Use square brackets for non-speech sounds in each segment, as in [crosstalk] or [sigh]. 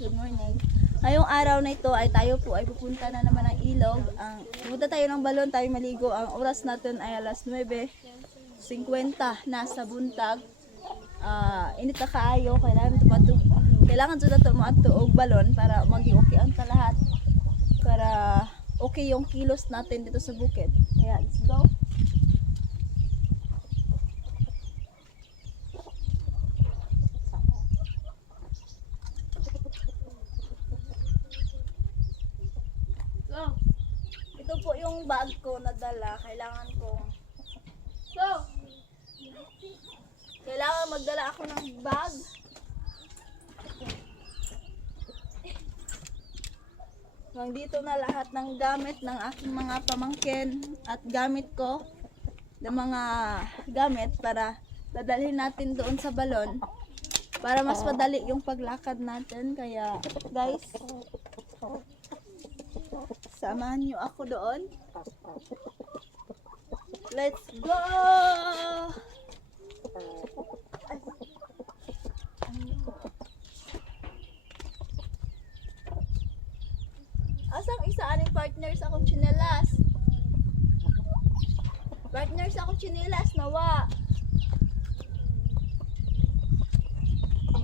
good morning. Ngayong araw na ito ay tayo po ay pupunta na naman ng ilog. Ang pupunta tayo ng balon, tayo maligo. Ang oras natin ay alas 9:50 na sa buntag. Ah, init na kaayo kailangan ito pato. Kailangan jud nato mo ato og balon para maging okay ang lahat. Para okay yung kilos natin dito sa bukid. Kaya let's go. So, ito po yung bag ko na dala. Kailangan kong... So, kailangan magdala ako ng bag. Nandito na lahat ng gamit ng aking mga pamangkin at gamit ko ng mga gamit para dadalhin natin doon sa balon para mas madali yung paglakad natin. Kaya, guys, Samahan niyo ako doon. Let's go! Asang isa aning partner sa akong chinelas? Partner sa akong chinelas, nawa.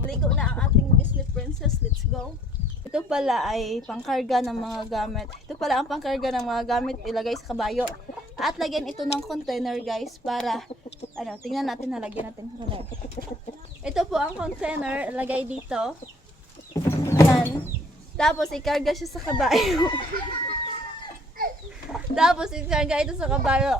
Ligo na ang ating Disney princess. Let's go. Ito pala ay pangkarga ng mga gamit. Ito pala ang pangkarga ng mga gamit ilagay sa kabayo. At lagyan ito ng container guys para ano, tingnan natin nalagyan natin sa container. Ito po ang container, ilagay dito. Ayan. Tapos ikarga siya sa kabayo. [laughs] Tapos ikarga ito sa kabayo.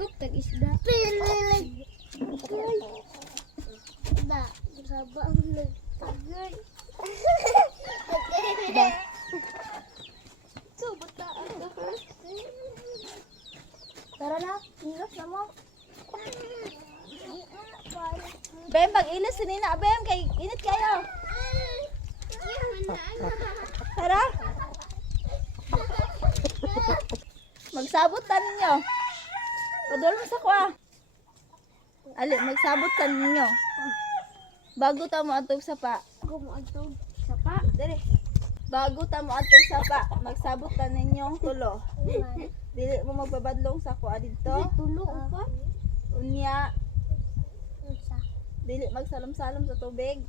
Nakop tag isda. Pililig. Ba, graba ang nagtagay. Ba. So, bata ang gahar. Tara na, ilos na mo. Bem, ilis si Nina, Bem, kay init kayo. Tara. Magsabot ta ninyo. Padol mo sa kwa. Ali, magsabot ta ninyo. Bago ta mo atog sapa. Gumadtog sa pa. Dali. Bago ta mo atog sapa, magsabot ta ninyo tulo. [laughs] Dili mo magbabadlong sa kwa dito. Tulo pa. Unya, dili magsalom-salom sa tubig.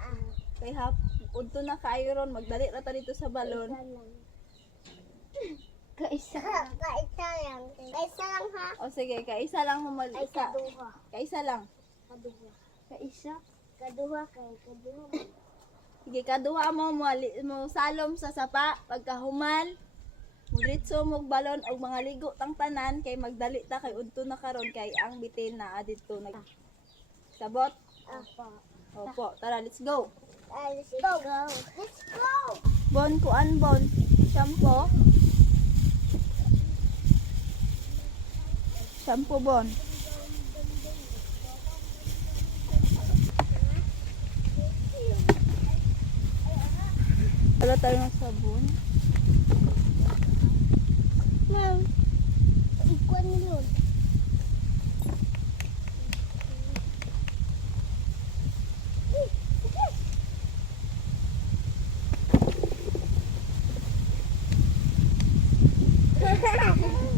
Ah, Kay hap, udto na kayo ron, magdali ra ta dito sa balon. Kaisa. Kaisa lang. Kaisa lang ha. O sige, kaisa lang mag Ay, isa. kaduha. Kaisa lang. Kaduha. Kaisa. Kaduha kay kaduha. Sige, kaduha mo mo, ali- mo salom sa sapa pagkahuman. Mudritso mo balon og mga ligo tang tanan kay magdali ta kay udto na karon kay ang bitin na adito nag Sabot? Apa. Opo, tara, let's go. Ah, let's go. Let's go. Bon kuan bon. Shampoo. Shampoo bon. Wala tayo ng sabon. Ma'am. Ikuan yun.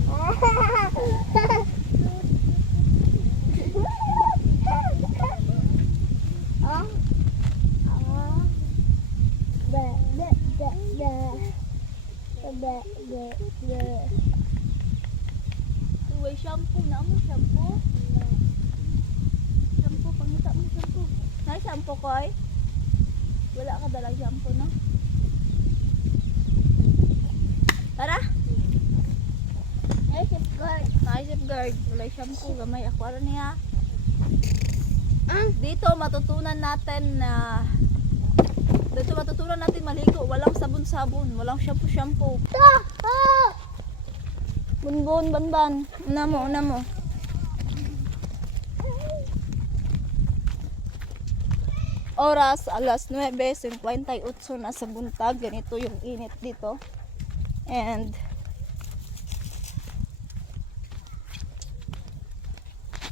Ah. [laughs] Ah. Ba, ba, ba, ba. Ba, ba, ba. Uy, shampoo na mo, shampoo. Shampoo, pangita mo shampoo. Nay, shampoo ko ay. Wala ka dalang shampoo, no? Tara! Ay, safeguard. Nay, safeguard. Wala shampoo, gamay. Ako ano niya. Dito matutunan natin na dito matutunan natin maligo. Walang sabon-sabon. Walang shampoo-shampoo. Ah! Bunbun, banban. Una mo, una mo. Oras, alas 9.58 na sa buntag. Ganito yung init dito. And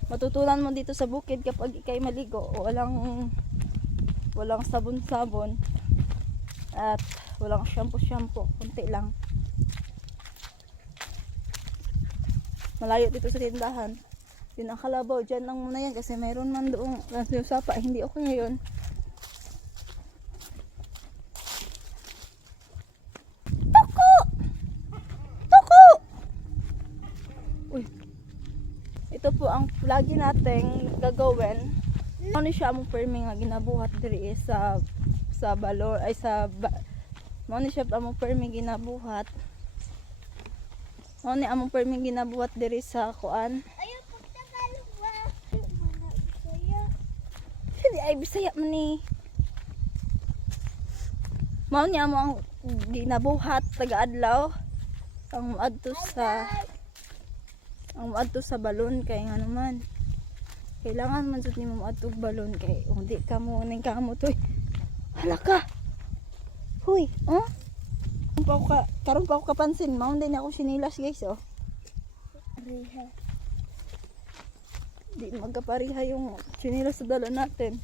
matutunan mo dito sa bukid kapag ikay maligo walang walang sabon-sabon at walang shampoo-shampoo, kunti lang. Malayo dito sa tindahan. Yun ang kalabaw, dyan lang muna yan kasi mayroon man doong yung sapa, hindi okay ngayon. Toko! Toko! Uy. Ito po ang lagi nating gagawin. Ano siya among permi nga ginabuhat diri sa sa balor ay sa ba, mo ni siya among permi ginabuhat. Mo ni among permi ginabuhat diri sa kuan. Hindi ay bisaya man ni. Mao ni amo ang ginabuhat taga-adlaw ang adto sa ang adto sa balon kay nga naman kailangan man jud nimo adto og balon kay kung di ka mo ning kamo to hala ka! Huy oh? Karon pa ako ka karon pa ako kapansin mao din ako sinilas guys oh. Riha. di magkapariha yung sinilas sa dala natin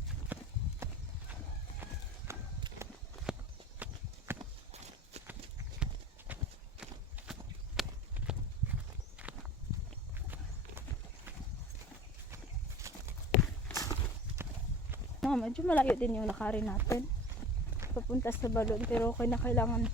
medyo malayo din yung lakarin natin. Papunta sa balon pero okay na kailangan.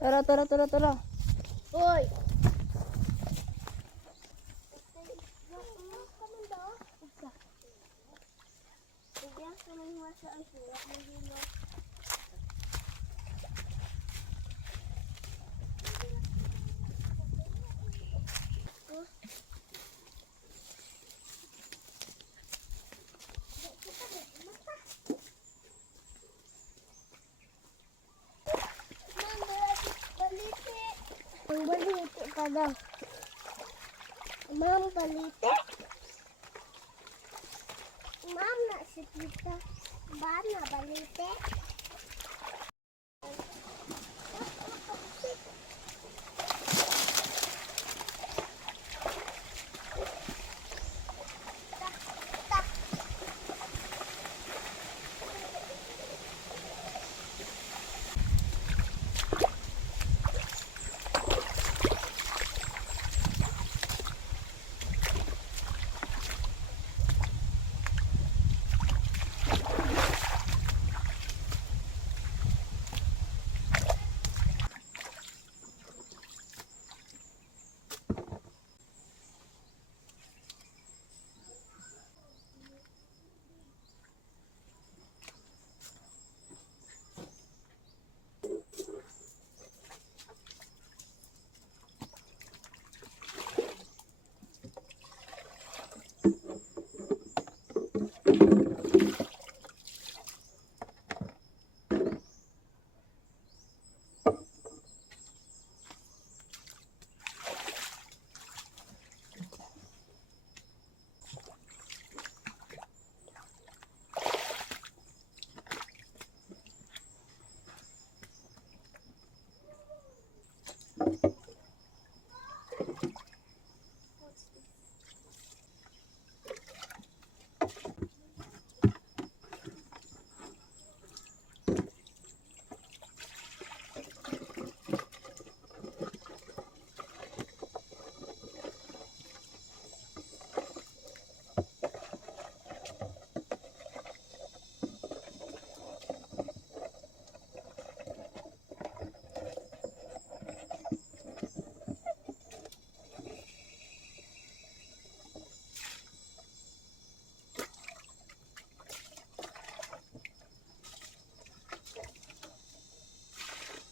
Tara, tara, tara, tara. Hoy! Ang balite ka daw. Ma'am, balite. Ma'am, na si tita. Ba na balite?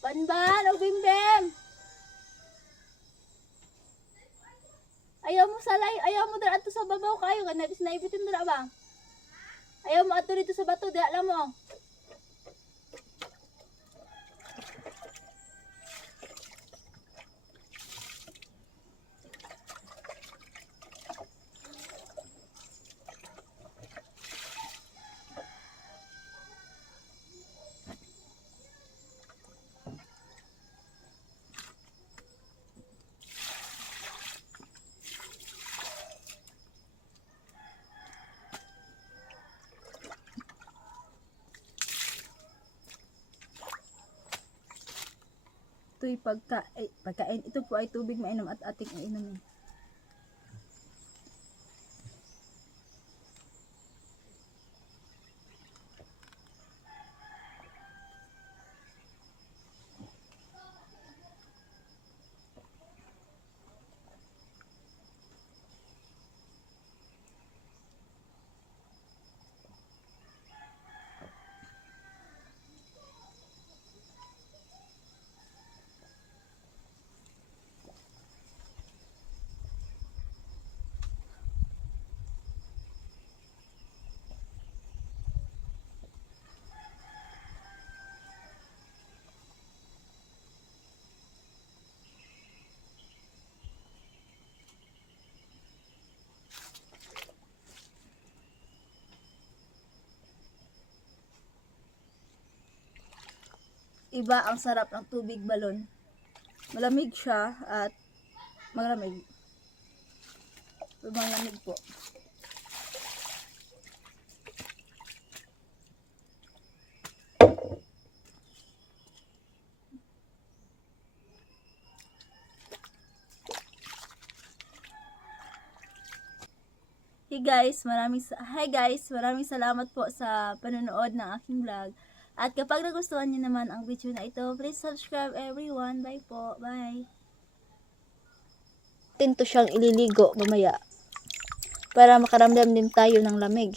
Banban o bimbem. Ayaw mo salay, ayaw mo dira ato sa babaw kayo kan nabis na ibitin dira ba? Ayaw mo ato dito sa bato, di alam mo. Ito'y pagka, ay, pagkain. Ito po ay tubig mainom at ating iinumin. Iba ang sarap ng tubig balon. Malamig siya at malamig. Malamig po. Hey guys, maraming Hi guys, maraming salamat po sa panonood ng aking vlog. At kapag nagustuhan niyo naman ang video na ito, please subscribe everyone. Bye po. Bye. Tinto siyang ililigo mamaya para makaramdam din tayo ng lamig.